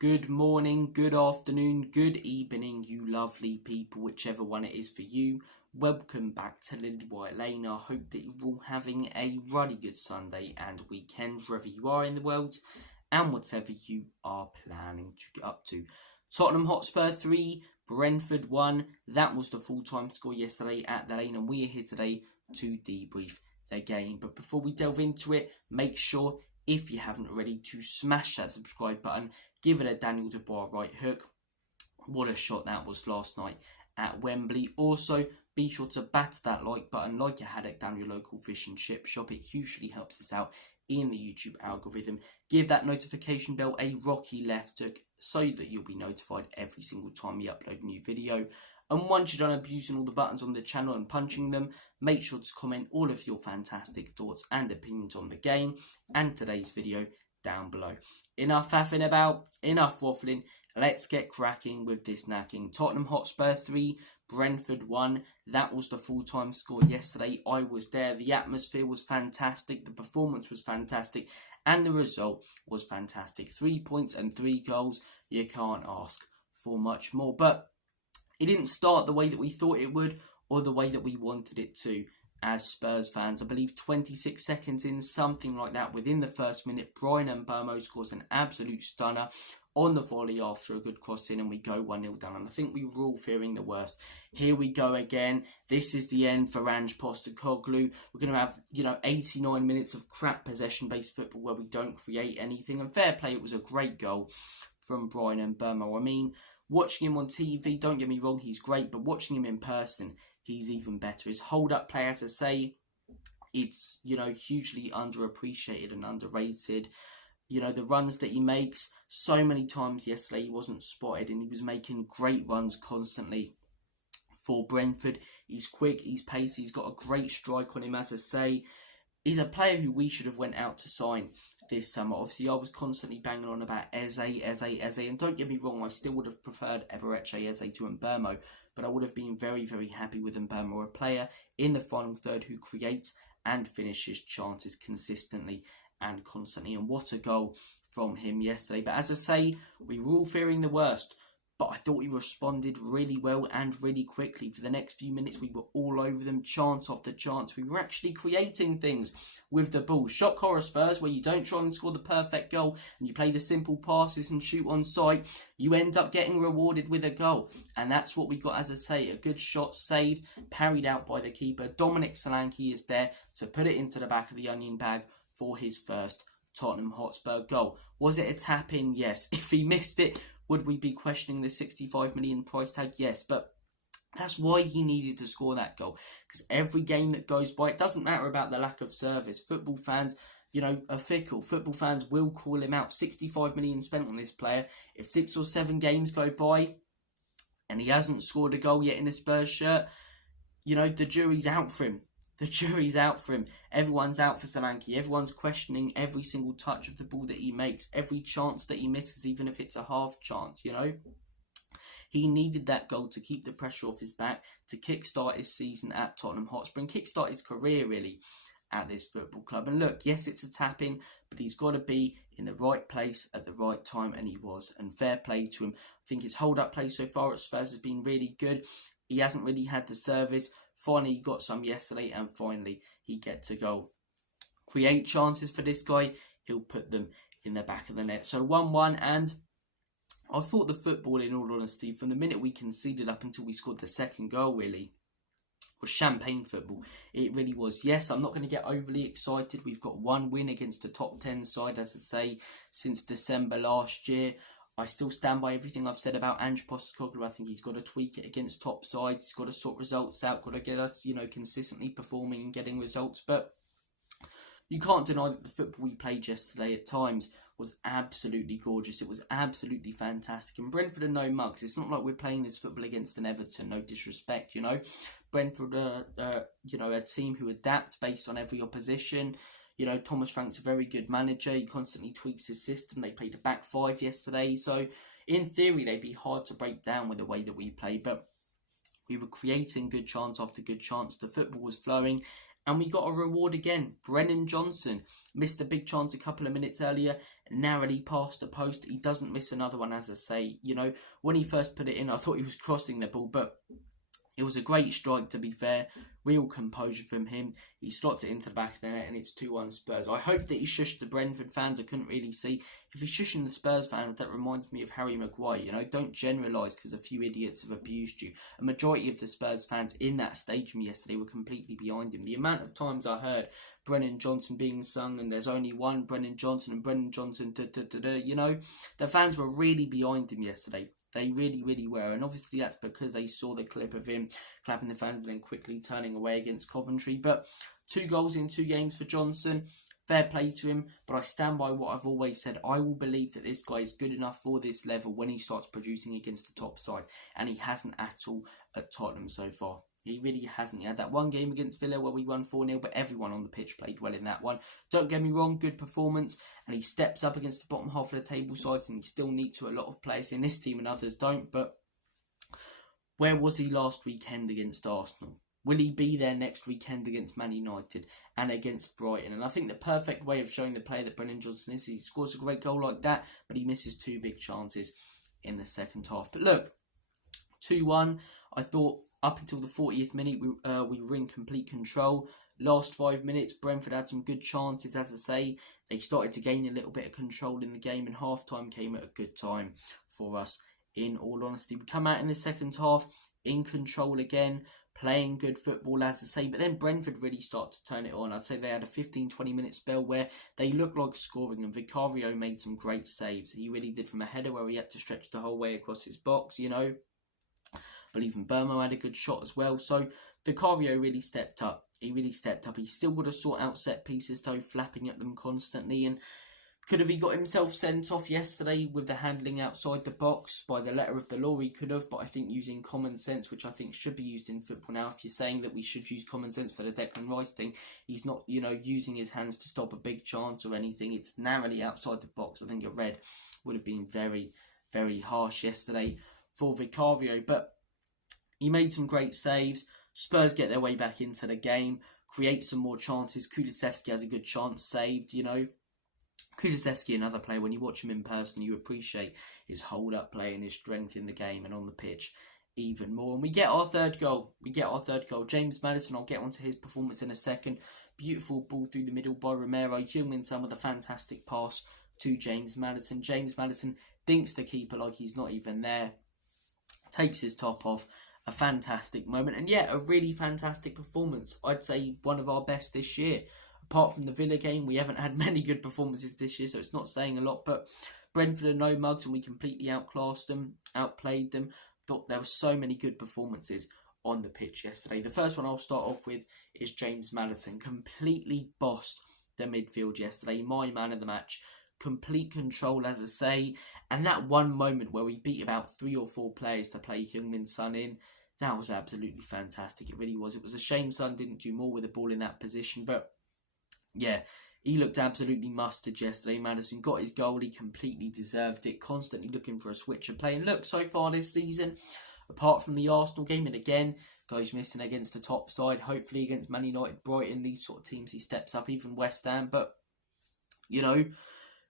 Good morning, good afternoon, good evening, you lovely people, whichever one it is for you. Welcome back to Lilywhite Lane. I hope that you're all having a really good Sunday and weekend, wherever you are in the world, and whatever you are planning to get up to. Tottenham Hotspur 3, Brentford 1. That was the full-time score yesterday at the Lane, and we are here today to debrief their game. But before we delve into it, make sure, if you haven't already, to smash that subscribe button. Give it a Daniel Dubois right hook. What a shot that was last night at Wembley. Also, be sure to batter that like button like you had at down your local fish and chip shop. It hugely helps us out in the YouTube algorithm. Give that notification bell a rocky left hook so that you'll be notified every single time we upload a new video. And once you're done abusing all the buttons on the channel and punching them, make sure to comment all of your fantastic thoughts and opinions on the game and today's video down below. Enough faffing about, enough waffling. Let's get cracking with this knacking. Tottenham Hotspur 3, Brentford 1. That was the full-time score yesterday. I was there. The atmosphere was fantastic. The performance was fantastic. And the result was fantastic. 3 points and 3 goals. You can't ask for much more. But it didn't start the way that we thought it would or the way that we wanted it to. As Spurs fans, I believe 26 seconds in, something like that, within the first minute, Bryan Mbeumo scores an absolute stunner on the volley after a good cross in, and we go 1-0 down. And I think we were all fearing the worst. Here we go again. This is the end for Ange Postecoglou. We're going to have, 89 minutes of crap possession-based football where we don't create anything. And fair play, it was a great goal from Bryan Mbeumo. I mean, watching him on TV, don't get me wrong, he's great, but watching him in person, he's even better. His hold-up play, as I say, it's, hugely underappreciated and underrated. The runs that he makes, so many times yesterday he wasn't spotted and he was making great runs constantly for Brentford. He's quick, he's pacey, he's got a great strike on him, as I say. He's a player who we should have went out to sign this summer. Obviously, I was constantly banging on about Eze, and don't get me wrong, I still would have preferred Eberechi Eze to Mbeumo, but I would have been very, very happy with Mbeumo, a player in the final third who creates and finishes chances consistently and constantly. And what a goal from him yesterday. But as I say, we were all fearing the worst, but I thought he responded really well and really quickly. For the next few minutes, we were all over them, chance after chance. We were actually creating things with the ball. Shock horror Spurs, where you don't try and score the perfect goal and you play the simple passes and shoot on sight, you end up getting rewarded with a goal. And that's what we got, as I say, a good shot saved, parried out by the keeper. Dominic Solanke is there to put it into the back of the onion bag for his first Tottenham Hotspur goal. Was it a tap-in? Yes. If he missed it, would we be questioning the 65 million price tag? Yes, but that's why he needed to score that goal. Because every game that goes by, it doesn't matter about the lack of service. Football fans, are fickle. Football fans will call him out. 65 million spent on this player. If 6 or 7 games go by and he hasn't scored a goal yet in a Spurs shirt, the jury's out for him. The jury's out for him. Everyone's out for Solanke. Everyone's questioning every single touch of the ball that he makes. Every chance that he misses, even if it's a half chance, He needed that goal to keep the pressure off his back, to kickstart his season at Tottenham Hotspur and kickstart his career, really, at this football club. And look, yes, it's a tap-in, but he's got to be in the right place at the right time, and he was. And fair play to him. I think his hold-up play so far at Spurs has been really good. He hasn't really had the service. Finally, he got some yesterday, and finally, he gets a goal. Create chances for this guy, he'll put them in the back of the net. So 1-1, and I thought the football, in all honesty, from the minute we conceded up until we scored the second goal, really, was champagne football. It really was. Yes, I'm not going to get overly excited. We've got one win against a top 10 side, as I say, since December last year. I still stand by everything I've said about Ange Postecoglou. I think he's got to tweak it against top sides. He's got to sort results out. Got to get us, consistently performing and getting results. But you can't deny that the football we played yesterday at times was absolutely gorgeous. It was absolutely fantastic. And Brentford are no mugs. It's not like we're playing this football against an Everton. No disrespect, Brentford are, a team who adapt based on every opposition. Thomas Frank's a very good manager. He constantly tweaks his system. They played a back 5 yesterday. So, in theory, they'd be hard to break down with the way that we play. But we were creating good chance after good chance. The football was flowing. And we got a reward again. Brennan Johnson missed a big chance a couple of minutes earlier, narrowly past the post. He doesn't miss another one, as I say. You know, when he first put it in, I thought he was crossing the ball, but it was a great strike, to be fair. Real composure from him. He slots it into the back of the net and it's 2-1 Spurs. I hope that he shushed the Brentford fans. I couldn't really see. If he's shushing the Spurs fans, that reminds me of Harry Maguire. You know, don't generalise because a few idiots have abused you. A majority of the Spurs fans in that stadium yesterday were completely behind him. The amount of times I heard Brennan Johnson being sung and there's only one Brennan Johnson and Brennan Johnson, you know, the fans were really behind him yesterday. They really, really were. And obviously that's because they saw the clip of him clapping the fans and then quickly turning away against Coventry. But 2 goals in 2 games for Johnson. Fair play to him. But I stand by what I've always said. I will believe that this guy is good enough for this level when he starts producing against the top sides. And he hasn't at all at Tottenham so far. He really hasn't. He had that one game against Villa where we won 4-0, but everyone on the pitch played well in that one. Don't get me wrong, good performance, and he steps up against the bottom half of the table sides, and he still needs to. A lot of players in this team and others don't, but where was he last weekend against Arsenal? Will he be there next weekend against Man United and against Brighton? And I think the perfect way of showing the player that Brennan Johnson is, he scores a great goal like that, but he misses 2 big chances in the second half. But look, 2-1, I thought up until the 40th minute, we were in complete control. Last 5 minutes, Brentford had some good chances, as I say. They started to gain a little bit of control in the game, and half-time came at a good time for us, in all honesty. We come out in the second half, in control again, playing good football, as I say. But then Brentford really started to turn it on. I'd say they had a 15-20 minute spell where they looked like scoring, and Vicario made some great saves. He really did, from a header where he had to stretch the whole way across his box, you know. I believe in Burmo had a good shot as well. So Vicario really stepped up. He really stepped up. He's still got to sort out set pieces though, flapping at them constantly. And could have he got himself sent off yesterday with the handling outside the box by the letter of the law? He could have, but I think using common sense, which I think should be used in football now. If you're saying that we should use common sense for the Declan Rice thing, he's not, you know, using his hands to stop a big chance or anything. It's narrowly outside the box. I think a red would have been very, very harsh yesterday for Vicario, but he made some great saves. Spurs get their way back into the game, create some more chances. Kulusevski has a good chance saved, you know. Kulusevski, another player, when you watch him in person, you appreciate his hold-up play and his strength in the game and on the pitch even more. And we get our third goal. James Maddison, I'll get onto his performance in a second. Beautiful ball through the middle by Romero. Heung-min Son with a fantastic pass to James Maddison. James Maddison dinks the keeper like he's not even there. Takes his top off. A fantastic moment. And yeah, a really fantastic performance. I'd say one of our best this year. Apart from the Villa game, we haven't had many good performances this year, so it's not saying a lot. But Brentford are no mugs, and we completely outclassed them, outplayed them. Thought there were so many good performances on the pitch yesterday. The first one I'll start off with is James Maddison. Completely bossed the midfield yesterday. My man of the match. Complete control, as I say. And that one moment where we beat about 3 or 4 players to play Heung-min Son in, that was absolutely fantastic. It really was. It was a shame Son didn't do more with the ball in that position, but yeah, he looked absolutely mustard yesterday. Maddison got his goal. He completely deserved it. Constantly looking for a switch of play. And look, so far this season, apart from the Arsenal game, and again, goes missing against the top side. Hopefully against Man United, Brighton, these sort of teams, he steps up, even West Ham. But, you know,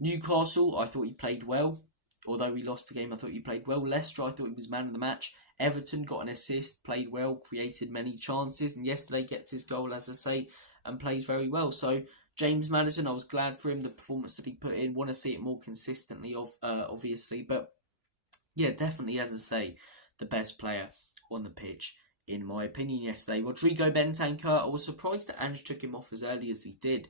Newcastle, I thought he played well. Although we lost the game, I thought he played well. Leicester, I thought he was man of the match. Everton got an assist, played well, created many chances. And yesterday gets his goal, as I say, and plays very well. So James Maddison, I was glad for him, the performance that he put in. Want to see it more consistently, obviously. But yeah, definitely, as I say, the best player on the pitch, in my opinion, yesterday. Rodrigo Bentancur, I was surprised that Ange took him off as early as he did,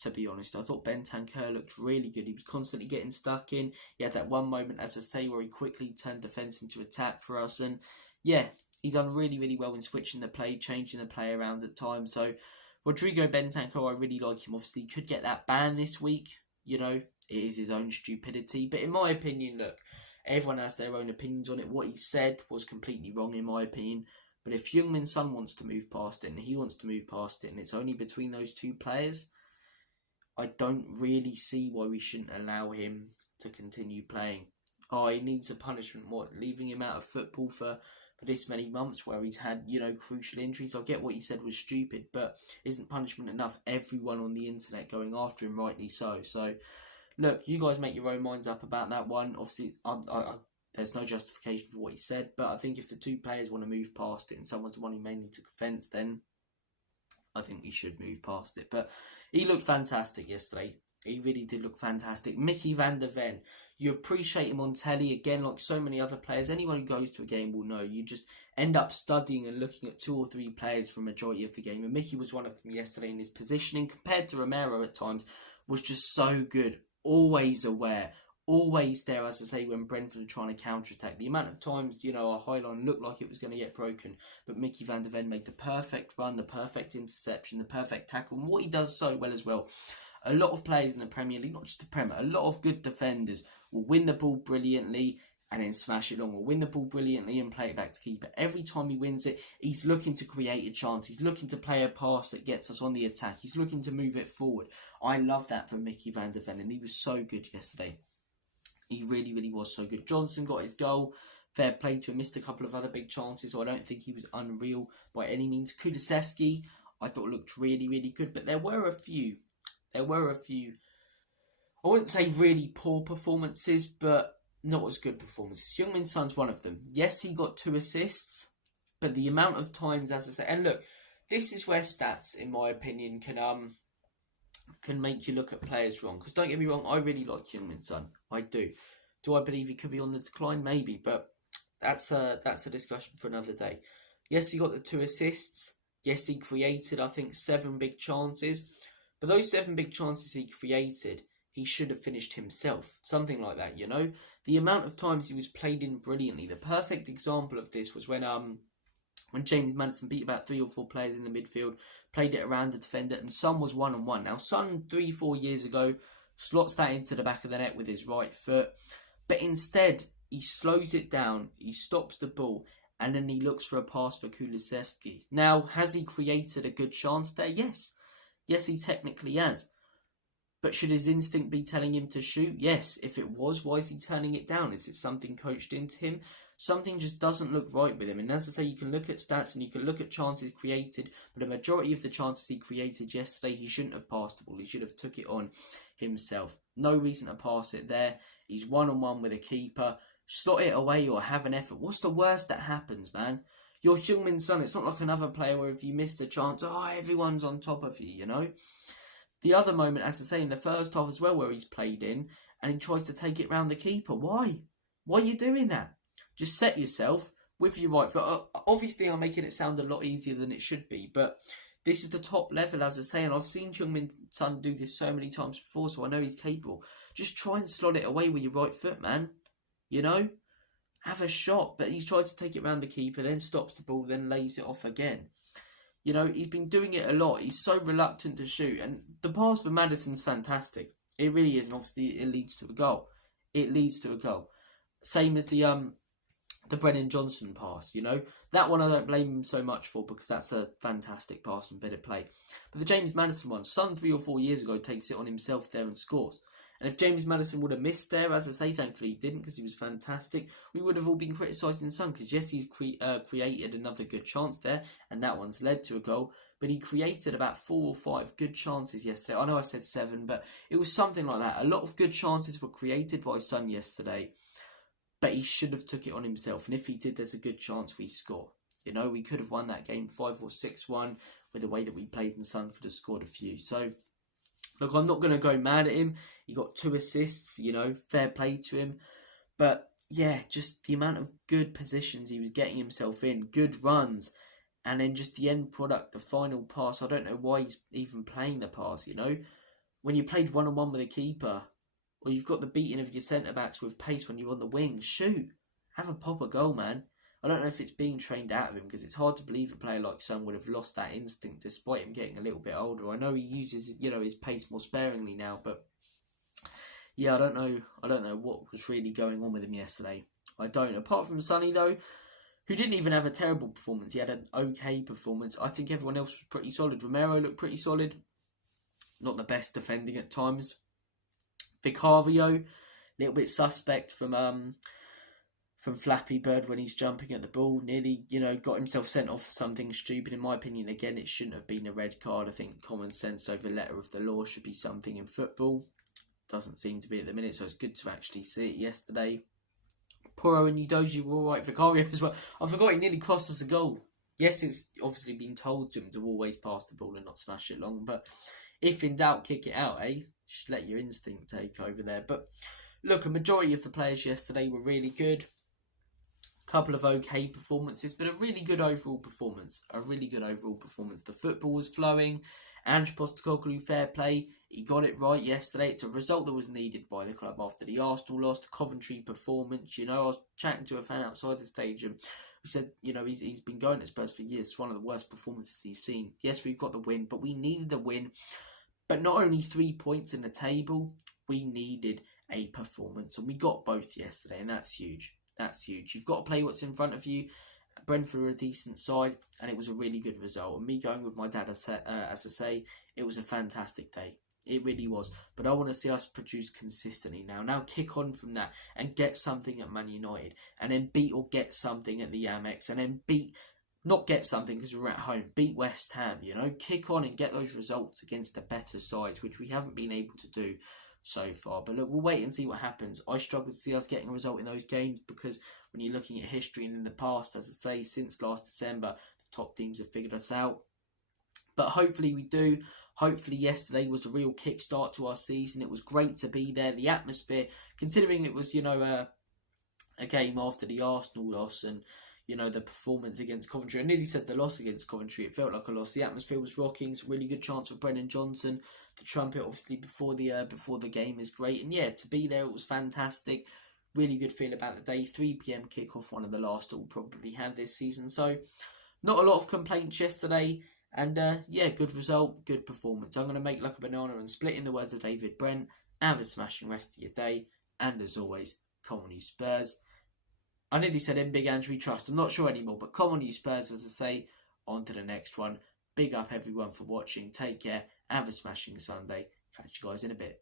to be honest. I thought Bentancur looked really good. He was constantly getting stuck in. He had that one moment, as I say, where he quickly turned defence into attack for us. And yeah, he done really, really well in switching the play, changing the play around at times. So Rodrigo Bentancur, I really like him. Obviously, he could get that ban this week. You know, it is his own stupidity. But in my opinion, look, everyone has their own opinions on it. What he said was completely wrong, in my opinion. But if Heung-min Son wants to move past it, and he wants to move past it, and it's only between those 2 players, I don't really see why we shouldn't allow him to continue playing. Oh, he needs a punishment. What, leaving him out of football for for this many months where he's had, crucial injuries. I get what he said was stupid, but isn't punishment enough? Everyone on the internet going after him, rightly so. So, look, you guys make your own minds up about that one. Obviously, there's no justification for what he said, but I think if the two players want to move past it and someone's the one who mainly took offence, then I think we should move past it. But he looked fantastic yesterday. He really did look fantastic. Mickey van der Ven, you appreciate him on telly, again, like so many other players. Anyone who goes to a game will know. You just end up studying and looking at 2 or 3 players for a majority of the game. And Mickey was one of them yesterday, and his positioning, compared to Romero at times, was just so good. Always aware. Always there, as I say, when Brentford are trying to counter-attack. The amount of times, our high line looked like it was going to get broken, but Mickey van der Ven made the perfect run, the perfect interception, the perfect tackle, and what he does so well as well. A lot of players in the Premier League, not just the Premier, a lot of good defenders will win the ball brilliantly and then smash it long, or win the ball brilliantly and play it back to keeper. Every time he wins it, he's looking to create a chance. He's looking to play a pass that gets us on the attack. He's looking to move it forward. I love that from Mickey van der Ven, and he was so good yesterday. He really, really was so good. Johnson got his goal. Fair play to him. Missed a couple of other big chances, so I don't think he was unreal by any means. Kulusevski, I thought looked really, really good, but there were a few, I wouldn't say really poor performances, but not as good performances. Heung-min Son's one of them. Yes, he got 2 assists, but the amount of times, as I say, and look, this is where stats, in my opinion, can make you look at players wrong. Because don't get me wrong, I really like Heung-min Son. I do. Do I believe he could be on the decline? Maybe, but that's a discussion for another day. Yes, he got the 2 assists. Yes, he created, I think, 7 big chances. But those 7 big chances he created, he should have finished himself. Something like that, The amount of times he was played in brilliantly. The perfect example of this was when James Maddison beat about 3 or 4 players in the midfield, played it around the defender, and Son was 1-on-1. Now, Son, 3-4 years ago, slots that into the back of the net with his right foot. But instead, he slows it down, he stops the ball, and then he looks for a pass for Kulusevski. Now, has he created a good chance there? Yes. Yes, he technically has. But should his instinct be telling him to shoot? Yes. If it was, why is he turning it down? Is it something coached into him? Something just doesn't look right with him. And as I say, you can look at stats and you can look at chances created, but a majority of the chances he created yesterday, he shouldn't have passed the ball. He should have took it on himself. No reason to pass it there. He's 1-on-1 with a keeper. Slot it away or have an effort. What's the worst that happens, man? You're Heung-min Son. It's not like another player where if you missed a chance, everyone's on top of you, The other moment, as I say, in the first half as well, where he's played in and he tries to take it round the keeper. Why? Why are you doing that? Just set yourself with your right foot. Obviously, I'm making it sound a lot easier than it should be, but this is the top level, as I say, and I've seen Heung-min Son do this so many times before, so I know he's capable. Just try and slot it away with your right foot, man. Have a shot, but he's tried to take it round the keeper, then stops the ball, then lays it off again. He's been doing it a lot. He's so reluctant to shoot, and the pass for Maddison's fantastic. It really is, and obviously it leads to a goal. Same as the Brennan Johnson pass, That one I don't blame him so much for because that's a fantastic pass and bit of play. But the James Maddison one, Son 3 or 4 years ago takes it on himself there and scores. And if James Maddison would have missed there, as I say, thankfully he didn't because he was fantastic, we would have all been criticising Son because yes, he's created another good chance there and that one's led to a goal. But he created about 4 or 5 good chances yesterday. I know I said 7, but it was something like that. A lot of good chances were created by Son yesterday. But he should have took it on himself. And if he did, there's a good chance we score. We could have won that game 5 or 6-1 with the way that we played, and Son could have scored a few. So, look, I'm not going to go mad at him. He got 2 assists, fair play to him. But, yeah, just the amount of good positions he was getting himself in, good runs, and then just the end product, the final pass. I don't know why he's even playing the pass, When you played 1-on-1 with a keeper, or you've got the beating of your centre-backs with pace when you're on the wing, shoot. Have a proper goal, man. I don't know if it's being trained out of him because it's hard to believe a player like Son would have lost that instinct despite him getting a little bit older. I know he uses, his pace more sparingly now, but yeah, I don't know what was really going on with him yesterday. I don't. Apart from Sonny though, who didn't even have a terrible performance. He had an okay performance. I think everyone else was pretty solid. Romero looked pretty solid. Not the best defending at times. Vicario, little bit suspect from from Flappy Bird when he's jumping at the ball. Nearly, got himself sent off for something stupid. In my opinion, again, it shouldn't have been a red card. I think common sense over letter of the law should be something in football. Doesn't seem to be at the minute, so it's good to actually see it yesterday. Porro and Udogie were alright. Vicario as well. I forgot he nearly cost us a goal. Yes, it's obviously been told to him to always pass the ball and not smash it long, but if in doubt, kick it out, eh? Just let your instinct take over there. But look, a majority of the players yesterday were really good. Couple of okay performances, but a really good overall performance. The football was flowing. Ange Postecoglou, fair play. He got it right yesterday. It's a result that was needed by the club after the Arsenal loss, the Coventry performance. I was chatting to a fan outside the stadium who said, he's been going at Spurs for years. It's one of the worst performances he's seen. Yes, we've got the win, but we needed a win. But not only 3 points in the table, we needed a performance. And we got both yesterday, and that's huge. You've got to play what's in front of you. Brentford are a decent side, and it was a really good result. And me going with my dad, as I say, it was a fantastic day. It really was. But I want to see us produce consistently now. Now kick on from that and get something at Man United. And then beat or get something at the Amex. And then not get something because we're at home. Beat West Ham, Kick on and get those results against the better sides, which we haven't been able to do so far. But look, we'll wait and see what happens. I struggle to see us getting a result in those games because when you're looking at history and in the past, as I say, since last December, the top teams have figured us out. But hopefully we do. Hopefully yesterday was a real kickstart to our season. It was great to be there. The atmosphere, considering it was, a game after the Arsenal loss and, the performance against Coventry. I nearly said the loss against Coventry. It felt like a loss. The atmosphere was rocking. It's a really good chance for Brennan Johnson. The trumpet, obviously, before the game is great. And yeah, to be there, it was fantastic. Really good feel about the day. 3 p.m. kickoff, one of the last we'll probably have this season. So, not a lot of complaints yesterday. And good result, good performance. I'm going to make like a banana and split, in the words of David Brent. Have a smashing rest of your day. And as always, come on you Spurs. I nearly said in Big Ange we trust. I'm not sure anymore. But come on you Spurs, as I say. On to the next one. Big up everyone for watching. Take care. Have a smashing Sunday. Catch you guys in a bit.